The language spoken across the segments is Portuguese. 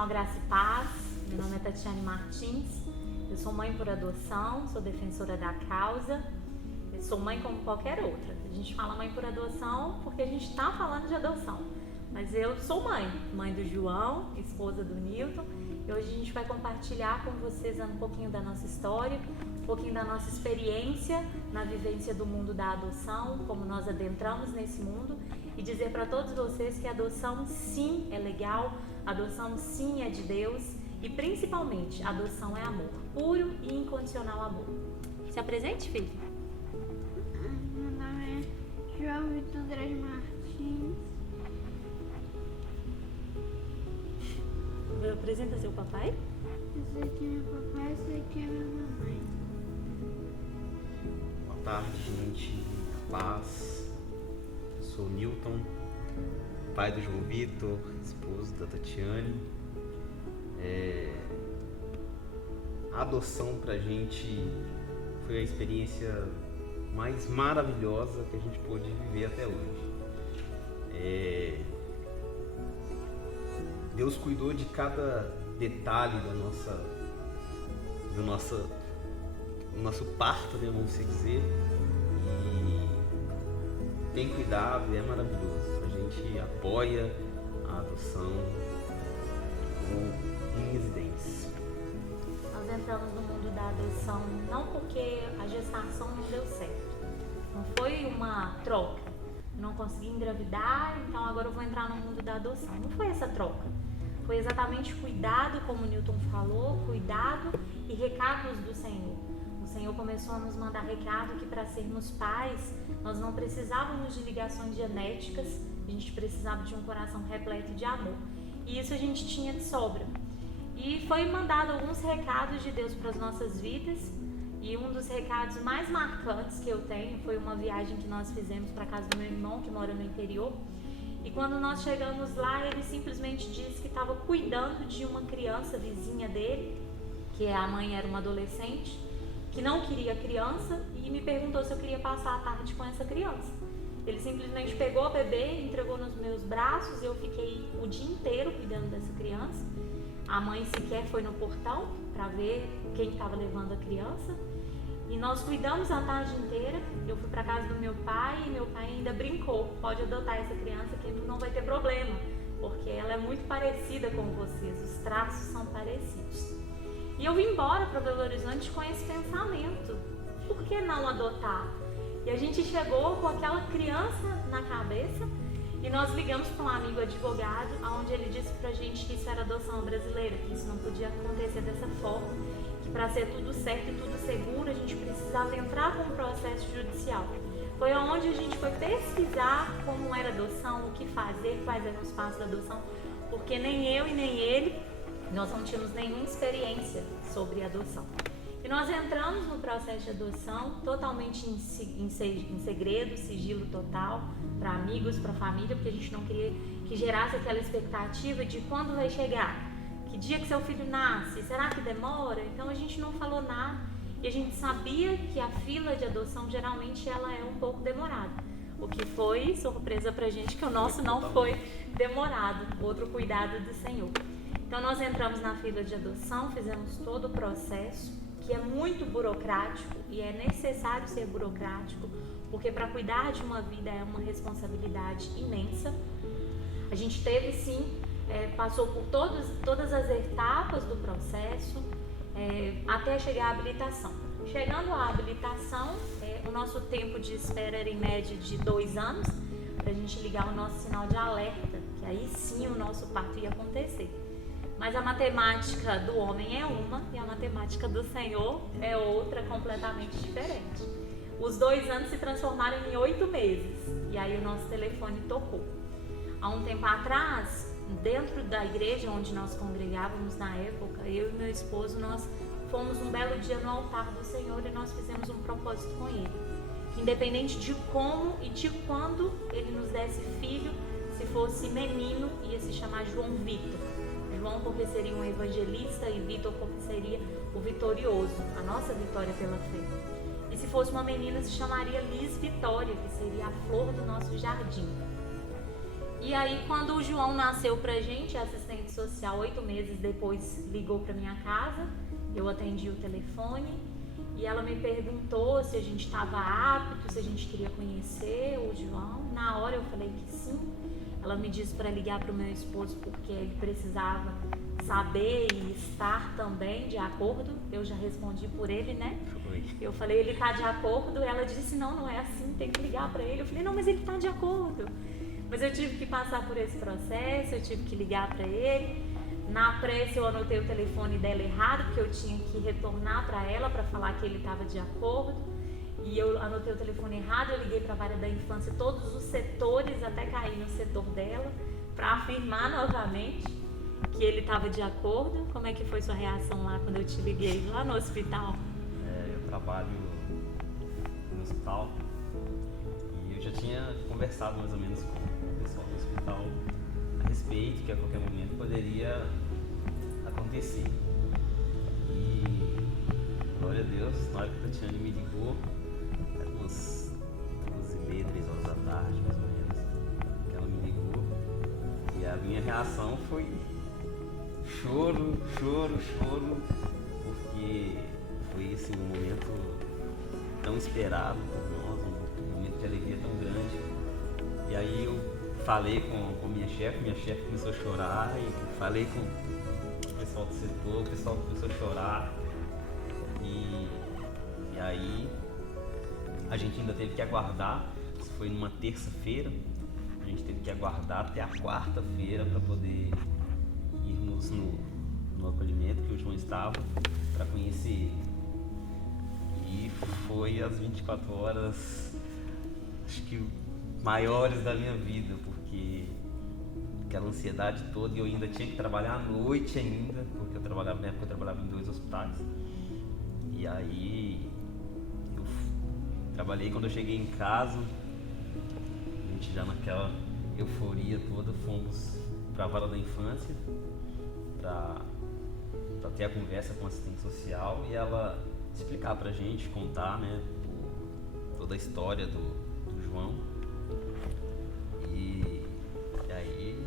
Devocional Graça e Paz. Meu nome é Tatiane Martins. Eu sou mãe por adoção, sou defensora da causa. Eu sou mãe como qualquer outra. A gente fala mãe por adoção porque a gente está falando de adoção. Mas eu sou mãe do João, esposa do Newton. E hoje a gente vai compartilhar com vocês um pouquinho da nossa história, um pouquinho da nossa experiência na vivência do mundo da adoção, como nós adentramos nesse mundo, e dizer para todos vocês que a adoção sim é legal, a adoção sim é de Deus e principalmente a adoção é amor, puro e incondicional amor. Se apresente, filho. Meu nome é João Vitor Andrés Martins. Apresenta seu papai. Esse aqui é meu papai, esse aqui é minha mamãe. Boa tarde, gente. Paz. Eu sou o Newton, pai do João Vitor, esposo da Tatiane. A adoção pra gente foi a experiência mais maravilhosa que a gente pôde viver até hoje. Deus cuidou de cada detalhe do nosso parto, né, vamos dizer, e tem cuidado e é maravilhoso. A gente apoia a adoção com unhas e dentes. Nós entramos no mundo da adoção não porque a gestação não deu certo, não foi uma troca. Eu não consegui engravidar, então agora eu vou entrar no mundo da adoção. Não foi essa troca. Foi exatamente cuidado, como o Newton falou, cuidado e recados do Senhor. O Senhor começou a nos mandar recado que para sermos pais, nós não precisávamos de ligações genéticas, a gente precisava de um coração repleto de amor. E isso a gente tinha de sobra. E foi mandado alguns recados de Deus para as nossas vidas, e um dos recados mais marcantes que eu tenho foi uma viagem que nós fizemos para a casa do meu irmão, que mora no interior. E quando nós chegamos lá, ele simplesmente disse que estava cuidando de uma criança vizinha dele, que a mãe era uma adolescente, que não queria criança, e me perguntou se eu queria passar a tarde com essa criança. Ele simplesmente pegou o bebê, entregou nos meus braços, e eu fiquei o dia inteiro cuidando dessa criança. A mãe sequer foi no portão para ver quem estava levando a criança. E nós cuidamos a tarde inteira. Eu fui para casa do meu pai e meu pai ainda brincou: pode adotar essa criança que não vai ter problema, porque ela é muito parecida com vocês, os traços são parecidos. E eu vim embora para Belo Horizonte com esse pensamento: por que não adotar? E a gente chegou com aquela criança na cabeça e nós ligamos para um amigo advogado, onde ele disse pra gente que isso era adoção brasileira, que isso não podia acontecer dessa forma, que para ser tudo certo e tudo seguro a gente precisava entrar com um processo judicial. Foi onde a gente foi pesquisar como era adoção, o que fazer, quais eram os passos da adoção, porque nem eu e nem ele, nós não tínhamos nenhuma experiência sobre adoção. E nós entramos no processo de adoção totalmente em segredo, sigilo total, para amigos, para família, porque a gente não queria que gerasse aquela expectativa de quando vai chegar, que dia que seu filho nasce, será que demora? Então a gente não falou nada e a gente sabia que a fila de adoção geralmente ela é um pouco demorada. O que foi surpresa pra gente que o nosso não foi demorado, outro cuidado do Senhor. Então nós entramos na fila de adoção, fizemos todo o processo, que é muito burocrático e é necessário ser burocrático, porque para cuidar de uma vida é uma responsabilidade imensa. A gente teve sim, passou por todas as etapas do processo até chegar à habilitação. Chegando à habilitação, o nosso tempo de espera era em média de 2 anos, para a gente ligar o nosso sinal de alerta, que aí sim o nosso parto ia acontecer. Mas a matemática do homem é uma e a matemática do Senhor é outra, completamente diferente. Os 2 anos se transformaram em 8 meses e aí o nosso telefone tocou. Há um tempo atrás, dentro da igreja onde nós congregávamos na época, eu e meu esposo, nós fomos um belo dia no altar do Senhor e nós fizemos um propósito com Ele. Que independente de como e de quando Ele nos desse filho, se fosse menino, ia se chamar João Vitor. João porque seria um evangelista e Vitor porque seria o vitorioso, a nossa vitória pela fé. E se fosse uma menina se chamaria Liz Vitória, que seria a flor do nosso jardim. E aí, quando o João nasceu pra gente, a assistente social, 8 meses depois, ligou pra minha casa. Eu atendi o telefone e ela me perguntou se a gente estava apto, se a gente queria conhecer o João. Na hora eu falei que sim. Ela me disse para ligar para o meu esposo porque ele precisava saber e estar também de acordo. Eu já respondi por ele, né? Eu falei, ele está de acordo. Ela disse, não é assim, tem que ligar para ele. Eu falei, não, mas ele está de acordo. Mas eu tive que passar por esse processo, eu tive que ligar para ele. Na pressa eu anotei o telefone dela errado, porque eu tinha que retornar para ela para falar que ele estava de acordo. E eu anotei o telefone errado, eu liguei para a vara da infância, todos os setores, até cair no setor dela, para afirmar novamente que ele estava de acordo. Como é que foi sua reação lá quando eu te liguei lá no hospital? Eu trabalho no hospital e eu já tinha conversado mais ou menos com o pessoal do hospital a respeito que a qualquer momento poderia acontecer. E glória a Deus, na hora que a Tatiane me ligou, era umas 2h30, 3h da tarde, mais ou menos, que ela me ligou, e a minha reação foi choro, porque foi assim, um momento tão esperado por nós, um momento de alegria tão grande. E aí eu falei com minha chefe começou a chorar, e falei com o pessoal do setor, o pessoal começou a chorar. E aí a gente ainda teve que aguardar, isso foi numa terça-feira, a gente teve que aguardar até a quarta-feira para poder irmos no acolhimento que o João estava, para conhecer ele. E foi as 24 horas, acho que maiores da minha vida, porque aquela ansiedade toda, e eu ainda tinha que trabalhar à noite ainda, porque eu trabalhava, na época eu trabalhava em 2 hospitais. E aí eu trabalhei, quando eu cheguei em casa, a gente já naquela euforia toda, fomos para a vara da infância para ter a conversa com a assistente social e ela explicar pra gente, contar, né, toda a história do João. E aí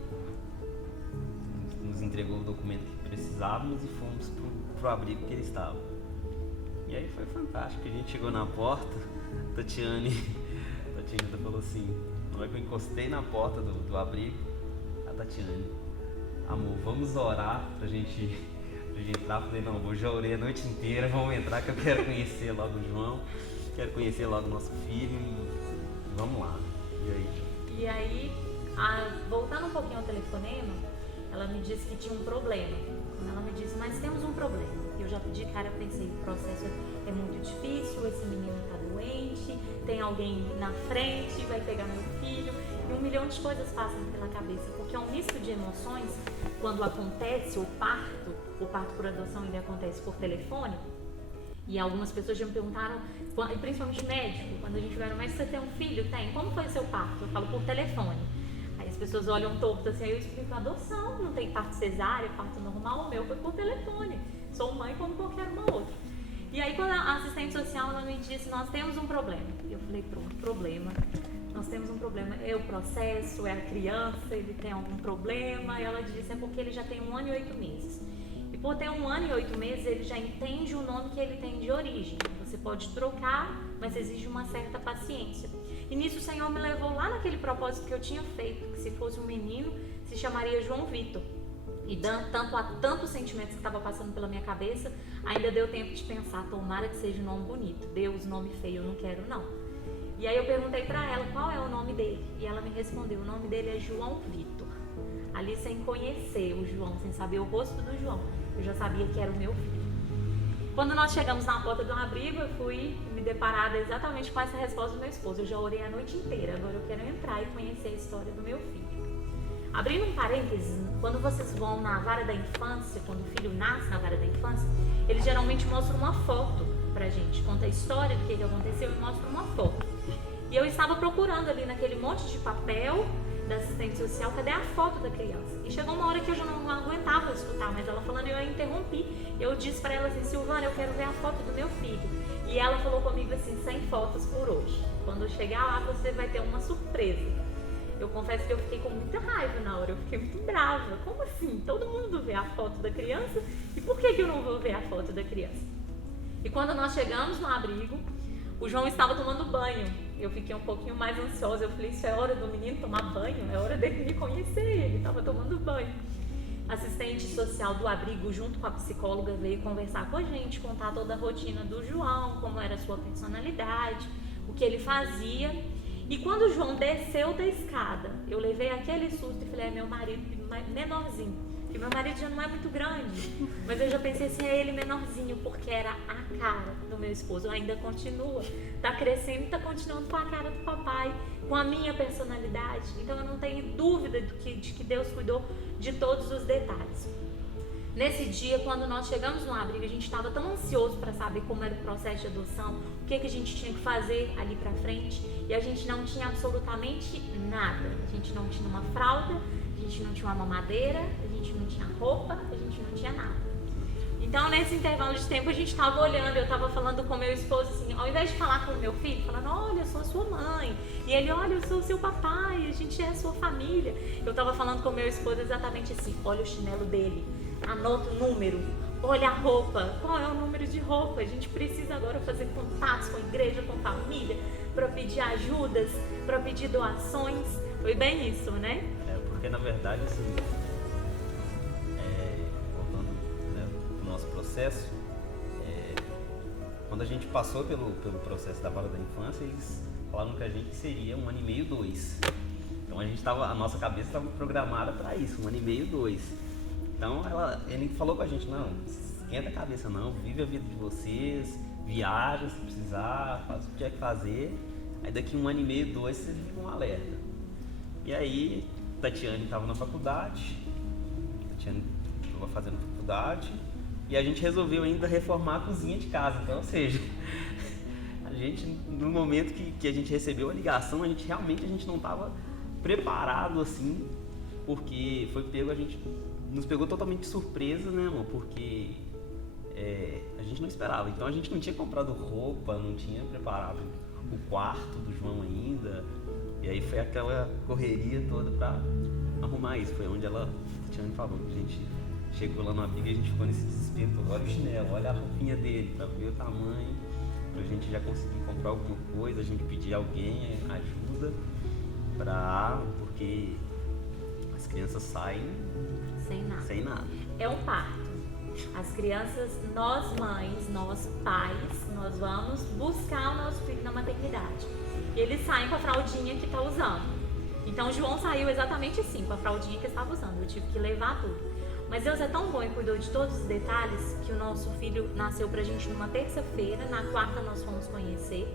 nos entregou o documento que precisávamos e fomos pro abrigo que ele estava. E aí foi fantástico, a gente chegou na porta, a Tatiane falou assim, na hora que eu encostei na porta do abrigo, a Tatiane, amor, vamos orar pra gente entrar. Eu falei, não, eu já orei a noite inteira, vamos entrar que eu quero conhecer logo o João, quero conhecer logo o nosso filho, e vamos lá. E aí, voltando um pouquinho ao telefonema, ela me disse que tinha um problema. Quando ela me disse, mas temos um problema. Eu já de cara pensei, o processo é muito difícil, esse menino tá doente, tem alguém na frente, vai pegar meu filho, e 1 milhão de coisas passam pela cabeça, porque é um misto de emoções. Quando acontece o parto por adoção, ele acontece por telefone, e algumas pessoas já me perguntaram, principalmente médico, quando a gente vai no médico, você tem um filho? Tem. Como foi o seu parto? Eu falo, por telefone. Aí as pessoas olham torto assim, aí eu explico, adoção, não tem parto cesárea, parto normal, o meu foi por telefone. Sou mãe como qualquer uma outra. E aí quando a assistente social ela me disse, nós temos um problema. Eu falei, pronto, problema. Nós temos um problema, é o processo, é a criança, ele tem algum problema. E ela disse, é porque ele já tem 1 ano e 8 meses. E por ter 1 ano e 8 meses, ele já entende o nome que ele tem de origem. Você pode trocar, mas exige uma certa paciência. E nisso o Senhor me levou lá naquele propósito que eu tinha feito, que se fosse um menino, se chamaria João Vitor. E tantos sentimentos que estavam passando pela minha cabeça, ainda deu tempo de pensar, tomara que seja um nome bonito. Deus, nome feio, eu não quero não. E aí eu perguntei pra ela qual é o nome dele. E ela me respondeu, o nome dele é João Vitor. Ali sem conhecer o João, sem saber o rosto do João, eu já sabia que era o meu filho. Quando nós chegamos na porta do abrigo, eu fui me deparar exatamente com essa resposta do meu esposo. Eu já orei a noite inteira, agora eu quero entrar e conhecer a história do meu filho. Abrindo um parênteses, quando vocês vão na vara da infância, quando o filho nasce na vara da infância, eles geralmente mostram uma foto pra gente, conta a história do que aconteceu e mostra uma foto. E eu estava procurando ali naquele monte de papel da assistente social, cadê a foto da criança? E chegou uma hora que eu já não aguentava escutar mais ela falando, e eu a interrompi. Eu disse pra ela assim, Silvana, eu quero ver a foto do meu filho. E ela falou comigo assim, sem fotos por hoje. Quando eu chegar lá, você vai ter uma surpresa. Eu confesso que eu fiquei com muita raiva na hora, eu fiquei muito brava. Como assim? Todo mundo vê a foto da criança e por que eu não vou ver a foto da criança? E quando nós chegamos no abrigo, o João estava tomando banho. Eu fiquei um pouquinho mais ansiosa, eu falei, isso é hora do menino tomar banho, é hora dele me conhecer, ele estava tomando banho. A assistente social do abrigo, junto com a psicóloga, veio conversar com a gente, contar toda a rotina do João, como era a sua personalidade, o que ele fazia. E quando o João desceu da escada, eu levei aquele susto e falei, é meu marido menorzinho. Porque meu marido já não é muito grande, mas eu já pensei assim, é ele menorzinho, porque era a cara do meu esposo. Ainda continua, tá crescendo e tá continuando com a cara do papai, com a minha personalidade. Então eu não tenho dúvida de que Deus cuidou de todos os detalhes. Nesse dia, quando nós chegamos no abrigo, a gente estava tão ansioso para saber como era o processo de adoção, o que a gente tinha que fazer ali para frente, e a gente não tinha absolutamente nada. A gente não tinha uma fralda, a gente não tinha uma mamadeira, a gente não tinha roupa, a gente não tinha nada. Então, nesse intervalo de tempo, a gente estava olhando, eu estava falando com meu esposo assim, ao invés de falar com o meu filho, falando, olha, eu sou a sua mãe, e ele, olha, eu sou o seu papai, a gente é a sua família. Eu estava falando com meu esposo exatamente assim, olha o chinelo dele, anota o número, olha a roupa, qual é o número de roupa, a gente precisa agora fazer contatos com a igreja, com a família, para pedir ajudas, para pedir doações. Foi bem isso, né? Porque na verdade, assim, voltando, né, pro nosso processo, quando a gente passou pelo processo da vara da infância, eles falaram que a gente seria 1 ano e meio, 2. Então a nossa cabeça estava programada para isso, 1 ano e meio, 2. Então ele falou com a gente, não, esquenta a cabeça não, vive a vida de vocês, viaja se precisar, faz o que tiver que fazer, aí daqui 1 ano e meio, 2 vocês ficam um alerta. E aí Tatiane estava na faculdade, Tatiane estava fazendo faculdade, e a gente resolveu ainda reformar a cozinha de casa, então, ou seja, a gente, no momento que a gente recebeu a ligação, a gente não estava preparado assim, porque a gente nos pegou totalmente de surpresa, né, amor? Porque a gente não esperava. Então a gente não tinha comprado roupa, não tinha preparado o quarto do João ainda. E aí foi aquela correria toda pra arrumar isso. Foi onde a Tiane falou que a gente chegou lá no abrigo e a gente ficou nesse desespero. Olha o chinelo, olha a roupinha dele, pra ver o tamanho, pra gente já conseguir comprar alguma coisa, a gente pedir alguém ajuda porque as crianças saem sem nada. É um parto. As crianças, nós mães, nós pais, nós vamos buscar o nosso filho na maternidade. E eles saem com a fraldinha que está usando. Então o João saiu exatamente assim, com a fraldinha que estava usando. Eu tive que levar tudo. Mas Deus é tão bom e cuidou de todos os detalhes que o nosso filho nasceu pra gente numa terça-feira, na quarta nós fomos conhecer.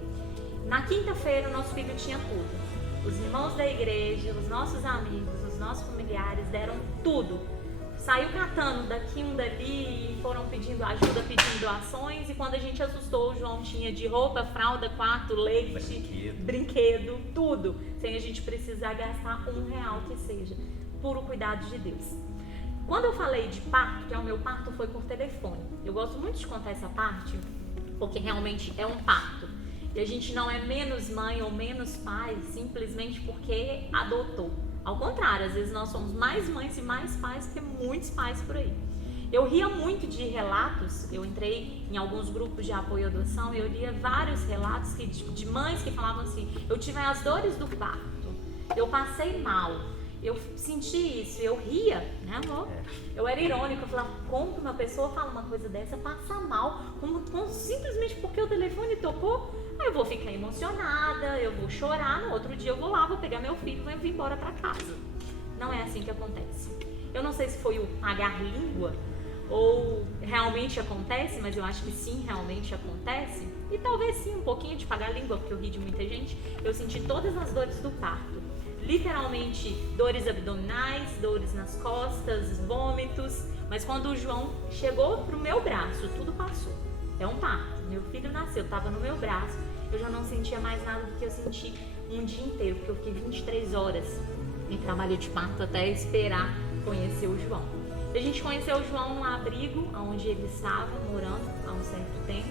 Na quinta-feira o nosso filho tinha tudo. Os irmãos da igreja, os nossos amigos, os nossos familiares deram tudo. Saiu catando daqui um dali e foram pedindo ajuda, pedindo doações. E quando a gente assustou, o João tinha de roupa, fralda, quarto, leite, brinquedo, tudo. Sem a gente precisar gastar R$1 que seja. Puro cuidado de Deus. Quando eu falei de parto, que é o meu parto, foi por telefone. Eu gosto muito de contar essa parte, porque realmente é um parto. E a gente não é menos mãe ou menos pai simplesmente porque adotou. Ao contrário, às vezes nós somos mais mães e mais pais que muitos pais por aí. Eu ria muito de relatos, eu entrei em alguns grupos de apoio à adoção e eu lia vários relatos de mães que falavam assim, eu tive as dores do parto, eu passei mal, eu senti isso, eu ria, né amor? Eu era irônica, eu falava, como que uma pessoa fala uma coisa dessa, passa mal, simplesmente porque o telefone tocou? Eu vou ficar emocionada, eu vou chorar, no outro dia eu vou lá, vou pegar meu filho e vou embora pra casa. Não é assim que acontece. Eu não sei se foi o pagar língua ou realmente acontece, mas eu acho que sim, realmente acontece. E talvez sim, um pouquinho de pagar língua, porque eu ri de muita gente. Eu senti todas as dores do parto. Literalmente, dores abdominais, dores nas costas, vômitos. Mas quando o João chegou pro meu braço, tudo passou. É um parto. Meu filho nasceu, estava no meu braço. Eu já não sentia mais nada do que eu senti um dia inteiro, porque eu fiquei 23 horas em trabalho de parto até esperar conhecer o João. A gente conheceu o João no abrigo, onde ele estava morando há um certo tempo.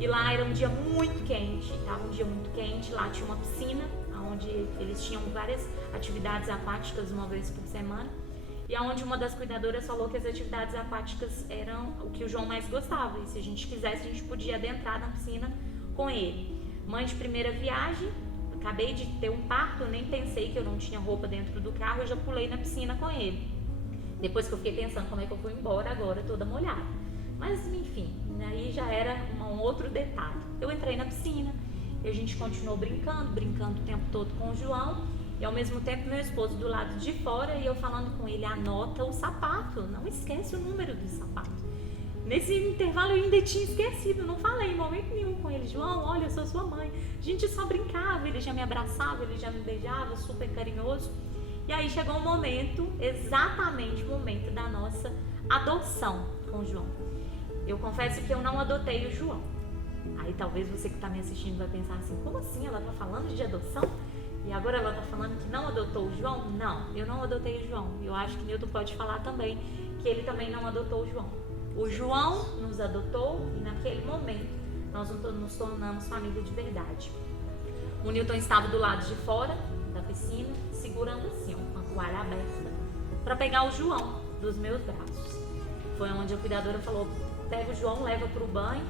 E lá era um dia muito quente, estava um dia muito quente. Lá tinha uma piscina, onde eles tinham várias atividades aquáticas uma vez por semana. E aonde uma das cuidadoras falou que as atividades aquáticas eram o que o João mais gostava. E se a gente quisesse, a gente podia adentrar na piscina com ele. Mãe de primeira viagem, acabei de ter um parto, eu nem pensei que eu não tinha roupa dentro do carro, eu já pulei na piscina com ele. Depois que eu fiquei pensando como é que eu vou embora agora toda molhada. Mas enfim, aí já era um outro detalhe. Eu entrei na piscina e a gente continuou brincando o tempo todo com o João. E ao mesmo tempo meu esposo do lado de fora e eu falando com ele, anota o sapato, não esquece o número do sapato. Nesse intervalo eu ainda tinha esquecido, não falei em momento nenhum com ele, João, olha, eu sou sua mãe. A gente só brincava, ele já me abraçava, ele já me beijava, super carinhoso. E aí chegou um momento, exatamente o momento da nossa adoção com o João. Eu confesso que eu não adotei o João. Aí talvez você que está me assistindo vai pensar assim, como assim, ela está falando de adoção? E agora ela está falando que não adotou o João? Não, eu não adotei o João. Eu acho que Nilton pode falar também que ele também não adotou o João. O João nos adotou e naquele momento nós nos tornamos família de verdade. O Nilton estava do lado de fora da piscina, segurando assim, uma toalha aberta, para pegar o João dos meus braços. Foi onde a cuidadora falou, pega o João, leva para o banho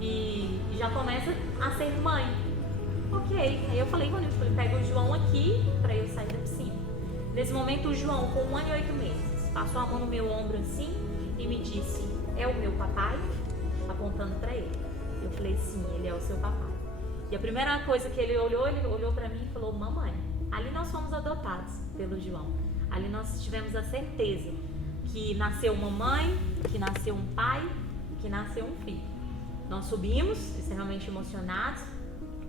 e já começa a ser mãe. Ok, aí eu falei com o Nilton, pega o João aqui para eu sair da piscina. Nesse momento o João, com 1 ano e 8 meses, passou a mão no meu ombro assim e me disse, é o meu papai? Apontando para ele. Eu falei, sim, ele é o seu papai. E a primeira coisa que ele olhou para mim e falou, mamãe, ali nós fomos adotados pelo João. Ali nós tivemos a certeza que nasceu uma mãe, que nasceu um pai, que nasceu um filho. Nós subimos, extremamente emocionados,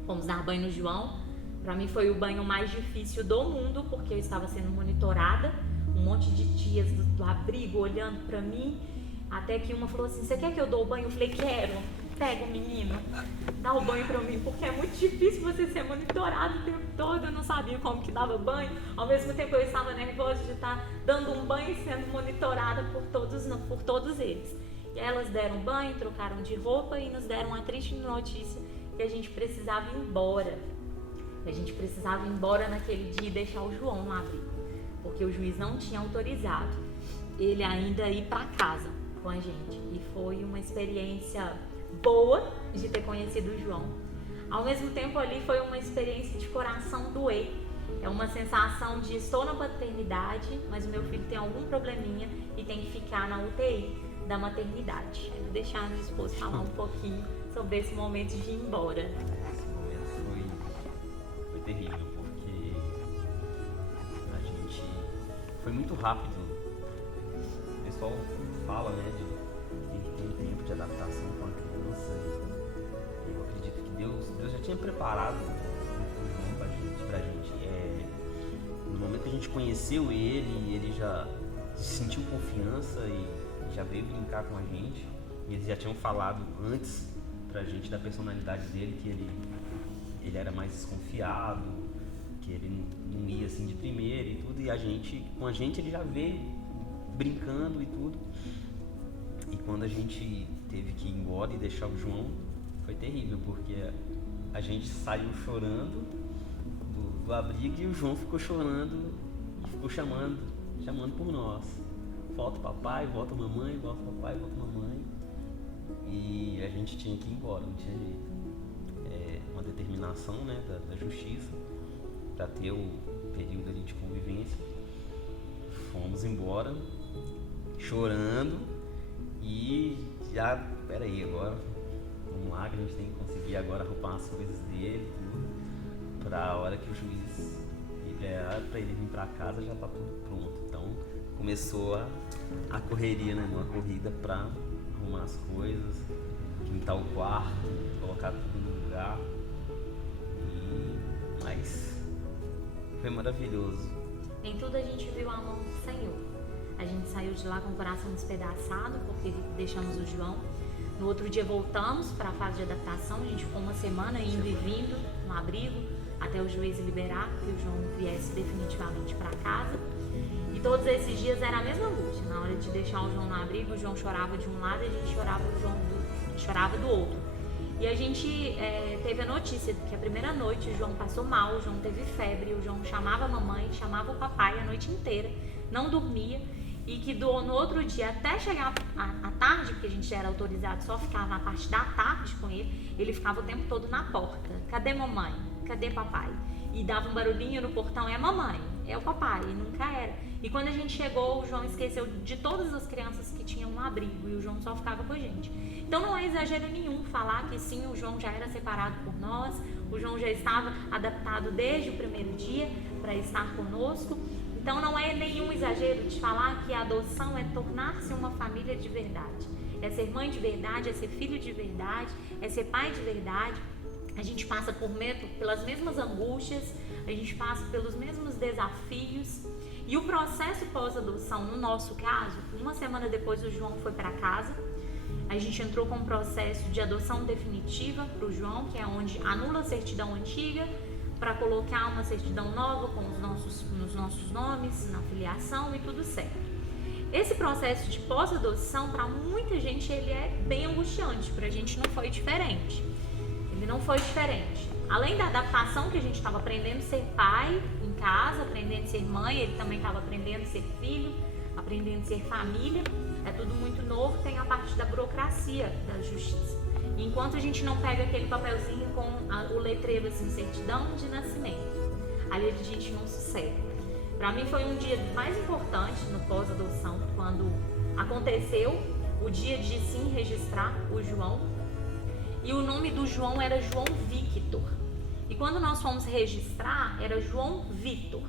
fomos dar banho no João. Para mim foi o banho mais difícil do mundo, porque eu estava sendo monitorada. Um monte de tias do abrigo olhando para mim. Até que uma falou assim, você quer que eu dou o banho? Eu falei, quero. Pega o menino, dá o banho pra mim, porque é muito difícil você ser monitorado o tempo todo. Eu não sabia como que dava banho. Ao mesmo tempo eu estava nervosa de estar dando um banho e sendo monitorada por todos eles. E elas deram banho, trocaram de roupa e nos deram a triste notícia que a gente precisava ir embora. A gente precisava ir embora naquele dia e deixar o João no abrigo, porque o juiz não tinha autorizado ele ainda ir para casa com a gente. E foi uma experiência boa de ter conhecido o João. Ao mesmo tempo ali foi uma experiência de coração doer. É uma sensação de estou na paternidade, mas o meu filho tem algum probleminha e tem que ficar na UTI da maternidade. Eu vou deixar a minha esposa falar um pouquinho sobre esse momento de ir embora. Esse momento foi terrível, porque a gente foi muito rápido. O pessoal fala, né, de tem que ter um tempo de adaptação com a criança e eu acredito que Deus já tinha preparado o João pra gente. No momento que a gente conheceu ele já sentiu confiança e já veio brincar com a gente. E eles já tinham falado antes pra gente da personalidade dele, que ele era mais desconfiado, que ele não ia assim de primeira e tudo, e com a gente ele já veio brincando e tudo. E quando a gente teve que ir embora e deixar o João, foi terrível, porque a gente saiu chorando do abrigo e o João ficou chorando e ficou chamando por nós. Volta papai, volta mamãe, volta papai, volta mamãe. E a gente tinha que ir embora, não tinha jeito. Uma determinação, né, da justiça para ter o período ali de convivência. Fomos embora, chorando e já, peraí, agora vamos lá, que a gente tem que conseguir agora arrumar as coisas dele, tudo, para a hora que o juiz liberar para ele vir para casa já tá tudo pronto. Então começou a correria, né, uma corrida para arrumar as coisas, pintar o quarto, colocar tudo no lugar. Mas foi maravilhoso. Em tudo a gente viu a mão do Senhor. A gente saiu de lá com o coração despedaçado porque deixamos o João. No outro dia voltamos para a fase de adaptação. A gente ficou uma semana indo e vindo no abrigo até o juiz liberar que o João viesse definitivamente para casa. E todos esses dias era a mesma angústia. Na hora de deixar o João no abrigo, o João chorava de um lado e a gente chorava do outro. E a gente teve a notícia que a primeira noite o João passou mal, o João teve febre, o João chamava a mamãe, chamava o papai a noite inteira, não dormia. E que no outro dia, até chegar à tarde, porque a gente já era autorizado só ficar na parte da tarde com ele ficava o tempo todo na porta. Cadê mamãe? Cadê papai? E dava um barulhinho no portão, é a mamãe, é o papai, e nunca era. E quando a gente chegou, o João esqueceu de todas as crianças que tinham um abrigo, e o João só ficava com a gente. Então não é exagero nenhum falar que sim, o João já era separado por nós, o João já estava adaptado desde o primeiro dia para estar conosco. Então não é nenhum exagero de falar que a adoção é tornar-se uma família de verdade. É ser mãe de verdade, é ser filho de verdade, é ser pai de verdade. A gente passa pelas mesmas angústias, a gente passa pelos mesmos desafios. E o processo pós-adoção, no nosso caso, uma semana depois o João foi para casa. A gente entrou com um processo de adoção definitiva para o João, que é onde anula a certidão antiga, para colocar uma certidão nova com os nossos nomes, na filiação e tudo certo. Esse processo de pós-adoção, para muita gente, ele é bem angustiante, para a gente não foi diferente. Ele não foi diferente. Além da adaptação que a gente estava aprendendo a ser pai em casa, aprendendo a ser mãe, ele também estava aprendendo a ser filho, aprendendo a ser família. É tudo muito novo, tem a parte da burocracia da justiça. Enquanto a gente não pega aquele papelzinho com o letreiro assim, certidão de nascimento, ali a gente não sossega. Para mim foi um dia mais importante no pós-adoção, quando aconteceu o dia de sim registrar o João. E o nome do João era João Victor. E quando nós fomos registrar, era João Vitor.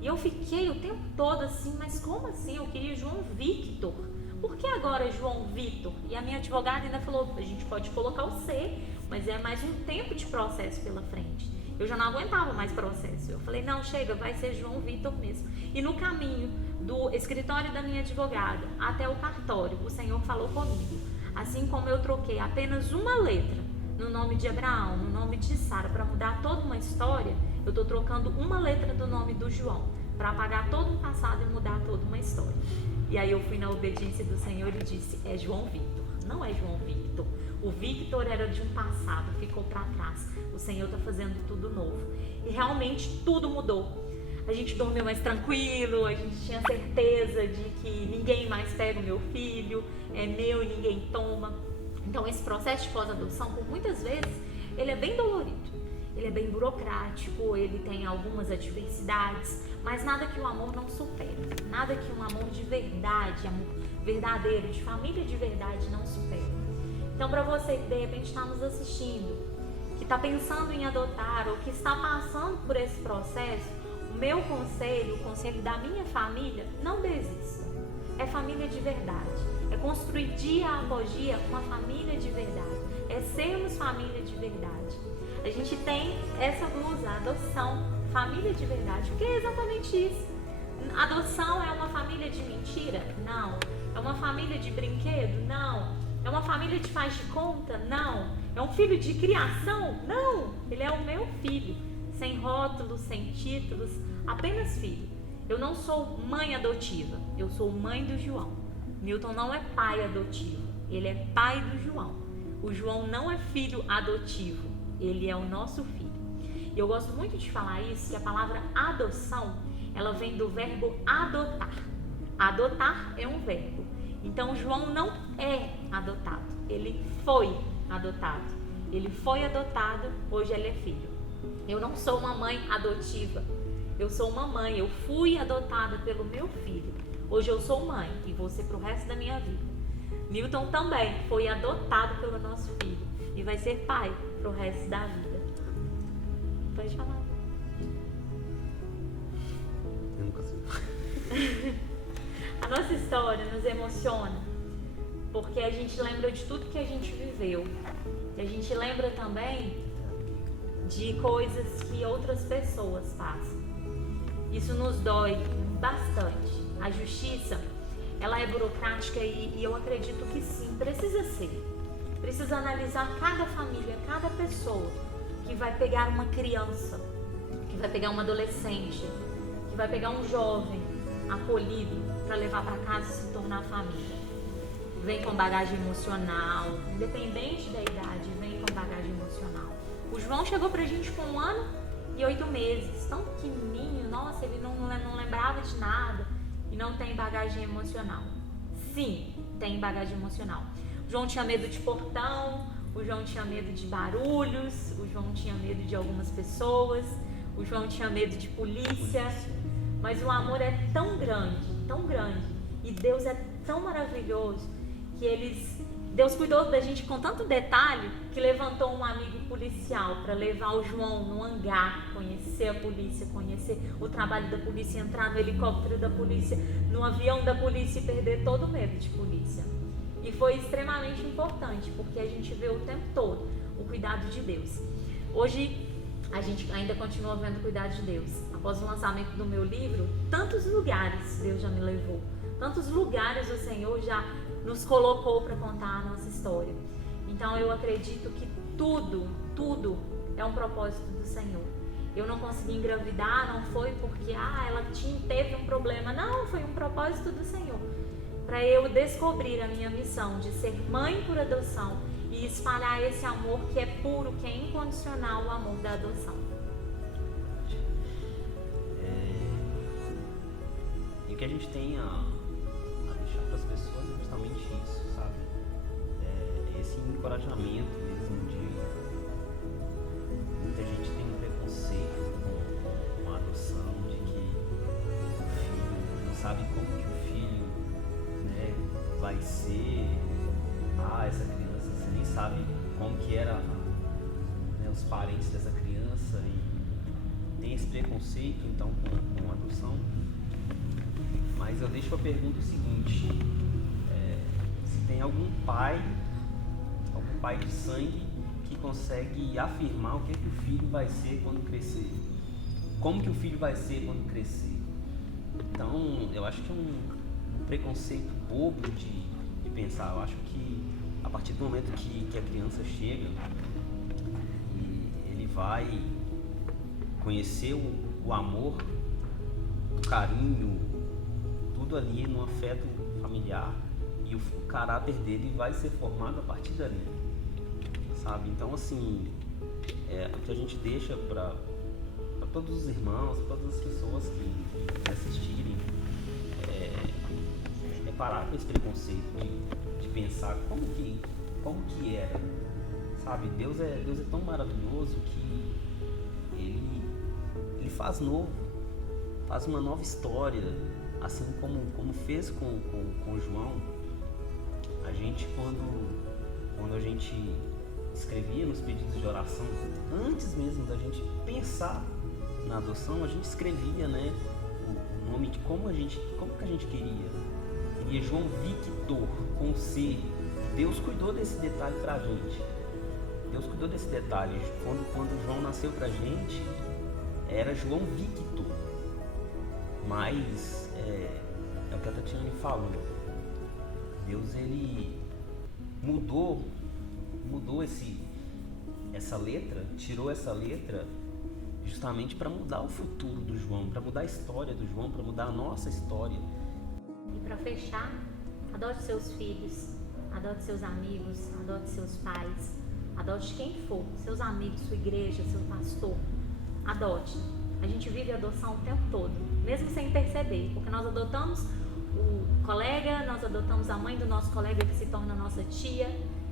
E eu fiquei o tempo todo assim, mas como assim? Eu queria João Victor. Por que agora João Vitor? E a minha advogada ainda falou, a gente pode colocar o C, mas é mais um tempo de processo pela frente. Eu já não aguentava mais processo. Eu falei, não, chega, vai ser João Vitor mesmo. E no caminho do escritório da minha advogada até o cartório, o Senhor falou comigo. Assim como eu troquei apenas uma letra no nome de Abraão, no nome de Sara, para mudar toda uma história, eu estou trocando uma letra do nome do João, para apagar todo um passado e mudar toda uma história. E aí eu fui na obediência do Senhor e disse, é João Victor, não é João Victor. O Victor era de um passado, ficou para trás. O Senhor está fazendo tudo novo. E realmente tudo mudou. A gente dormiu mais tranquilo, a gente tinha certeza de que ninguém mais pega o meu filho, é meu e ninguém toma. Então esse processo de pós-adoção, por muitas vezes, ele é bem dolorido. Ele é bem burocrático, ele tem algumas adversidades, mas nada que o amor não supere. Nada que um amor de verdade, amor verdadeiro, de família de verdade não supere. Então para você que de repente está nos assistindo, que está pensando em adotar ou que está passando por esse processo, o meu conselho, o conselho da minha família, não desista. É família de verdade. É construir dia após dia uma família de verdade. É sermos família de verdade. A gente tem essa blusa, adoção, família de verdade, porque é exatamente isso. Adoção é uma família de mentira? Não. É uma família de brinquedo? Não. É uma família de faz de conta? Não. É um filho de criação? Não. Ele é o meu filho, sem rótulos, sem títulos, apenas filho. Eu não sou mãe adotiva, eu sou mãe do João. Milton não é pai adotivo, ele é pai do João. O João não é filho adotivo, ele é o nosso filho. E eu gosto muito de falar isso, que a palavra adoção, ela vem do verbo adotar. Adotar é um verbo. Então João não é adotado, ele foi adotado. Ele foi adotado, hoje ele é filho. Eu não sou uma mãe adotiva, eu sou uma mãe, eu fui adotada pelo meu filho. Hoje eu sou mãe e vou ser pro resto da minha vida. Milton também foi adotado pelo nosso filho e vai ser pai pro resto da vida. Pode falar. Eu não consigo. A nossa história nos emociona porque a gente lembra de tudo que a gente viveu. E a gente lembra também de coisas que outras pessoas passam. Isso nos dói bastante. A justiça, ela é burocrática e eu acredito que sim, precisa ser. Precisa analisar cada família, cada pessoa que vai pegar uma criança, que vai pegar uma adolescente, que vai pegar um jovem acolhido para levar para casa e se tornar família. Vem com bagagem emocional, independente da idade, vem com bagagem João chegou pra gente com 1 ano e 8 meses, tão pequenininho, nossa, ele não lembrava de nada e não tem bagagem emocional. Sim, tem bagagem emocional. O João tinha medo de portão, o João tinha medo de barulhos, o João tinha medo de algumas pessoas, o João tinha medo de polícia, mas o amor é tão grande, e Deus é tão maravilhoso que Deus cuidou da gente com tanto detalhe que levantou um amigo policial para levar o João no hangar, conhecer a polícia, conhecer o trabalho da polícia, entrar no helicóptero da polícia, no avião da polícia e perder todo o medo de polícia. E foi extremamente importante, porque a gente vê o tempo todo o cuidado de Deus. Hoje a gente ainda continua vendo o cuidado de Deus. Após o lançamento do meu livro, tantos lugares Deus já me levou, tantos lugares o Senhor já nos colocou para contar a nossa história. Então eu acredito que tudo é um propósito do Senhor. Eu não consegui engravidar, não foi porque ela teve um problema, não, foi um propósito do Senhor, para eu descobrir a minha missão de ser mãe por adoção e espalhar esse amor que é puro, que é incondicional, o amor da adoção. E o que a gente tem a deixar para as pessoas é justamente isso, sabe? Esse encorajamento mesmo de muita gente tem um preconceito com a adoção, de que o filho não sabe como que o filho, né, vai ser. Essa criança, você nem sabe como que era, né, os parentes dessa criança, e tem esse preconceito então com a adoção. Mas eu deixo a pergunta o seguinte: se tem algum pai de sangue que consegue afirmar o que o filho vai ser quando crescer, como que o filho vai ser quando crescer. Então eu acho que é um preconceito bobo de pensar. Eu acho que a partir do momento que a criança chega e ele vai conhecer o amor, o carinho, tudo ali no afeto familiar, e o caráter dele vai ser formado a partir dali, sabe? Então assim, o que a gente deixa para todos os irmãos, todas as pessoas que assistirem, é parar com esse preconceito de pensar como que era, sabe? Deus é tão maravilhoso que ele faz novo, faz uma nova história, assim como fez com João. A gente, quando a gente escrevia nos pedidos de oração, antes mesmo da gente pensar na adoção, a gente escrevia, né, o nome de como que a gente queria João Victor, com C. Deus cuidou desse detalhe pra gente. Deus cuidou desse detalhe. Quando João nasceu pra gente, era João Victor. Mas é o que a Tatiane falou. Deus, ele mudou essa letra, tirou essa letra justamente para mudar o futuro do João, para mudar a história do João, para mudar a nossa história. E para fechar, adote seus filhos, adote seus amigos, adote seus pais, adote quem for, seus amigos, sua igreja, seu pastor, adote. A gente vive a adoção o tempo todo, mesmo sem perceber, porque nós adotamos o colega, nós adotamos a mãe do nosso colega que se torna nossa tia,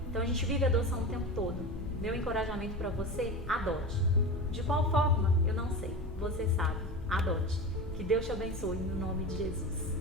então a gente vive a adoção o tempo todo. Meu encorajamento para você, adote. De qual forma? Eu não sei, você sabe, adote. Que Deus te abençoe, no nome de Jesus.